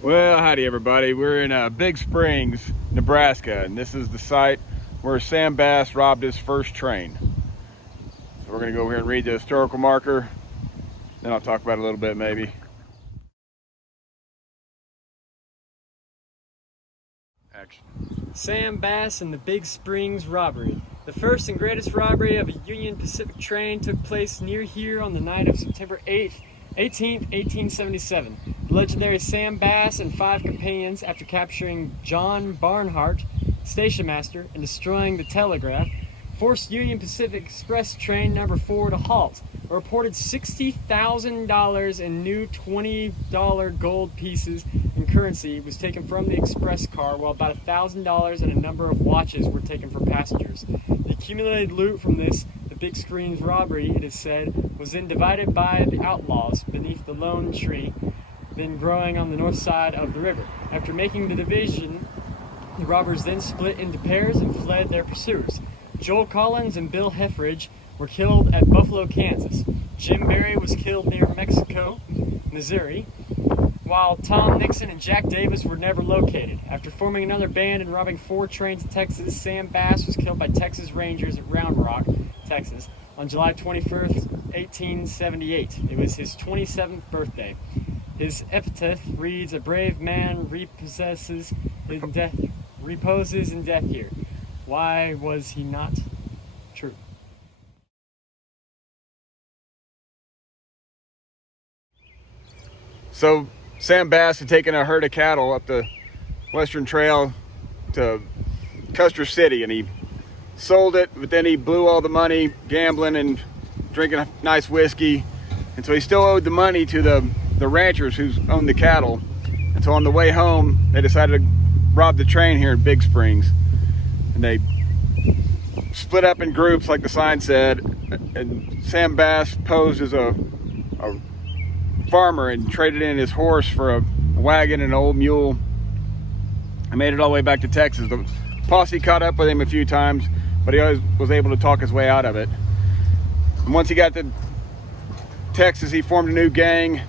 Well, howdy everybody. We're in Big Springs, Nebraska, and this is the site where Sam Bass robbed his first train. So we're going to go here and read the historical marker, then I'll talk about it a little bit maybe. Action. Sam Bass and the Big Springs robbery. The first and greatest robbery of a Union Pacific train took place near here on the night of September 18th, 1877. The legendary Sam Bass and 5 companions, after capturing John Barnhart, station master, and destroying the telegraph, forced Union Pacific Express train number 4 to halt. A reported $60,000 in new $20 gold pieces in currency was taken from the express car, while about $1,000 and a number of watches were taken for passengers. The accumulated loot from this, the Big Springs robbery, it is said, was then divided by the outlaws beneath the lone tree then growing on the north side of the river. After making the division, the robbers then split into pairs and fled their pursuers. Joel Collins and Bill Heffridge were killed at Buffalo, Kansas. Jim Berry was killed near Mexico, Missouri, while Tom Nixon and Jack Davis were never located. After forming another band and robbing 4 trains in Texas, Sam Bass was killed by Texas Rangers at Round Rock, Texas, on July 21st, 1878. It was his 27th birthday. His epitaph reads, "A brave man reposes in death here." Why was he not true? So Sam Bass had taken a herd of cattle up the Western Trail to Custer City, and he sold it, but then he blew all the money gambling and drinking a nice whiskey, and so he still owed the money to the ranchers who owned the cattle. And so on the way home, they decided to rob the train here in Big Springs, and they split up in groups like the sign said, and Sam Bass posed as a farmer and traded in his horse for a wagon and an old mule and made it all the way back to Texas. The posse caught up with him a few times, but he always was able to talk his way out of it. And once he got to Texas, he formed a new gang,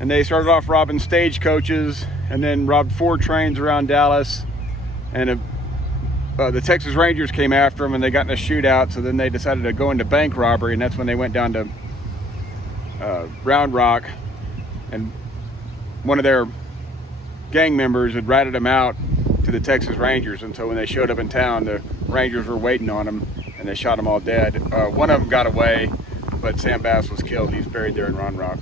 and they started off robbing stagecoaches and then robbed 4 trains around Dallas. And the Texas Rangers came after him and they got in a shootout, so then they decided to go into bank robbery, and that's when they went down to Round Rock, and one of their gang members had ratted them out to the Texas Rangers, and so when they showed up in town, the Rangers were waiting on them and they shot them all dead. One of them got away, but Sam Bass was killed. He's buried there in Round Rock.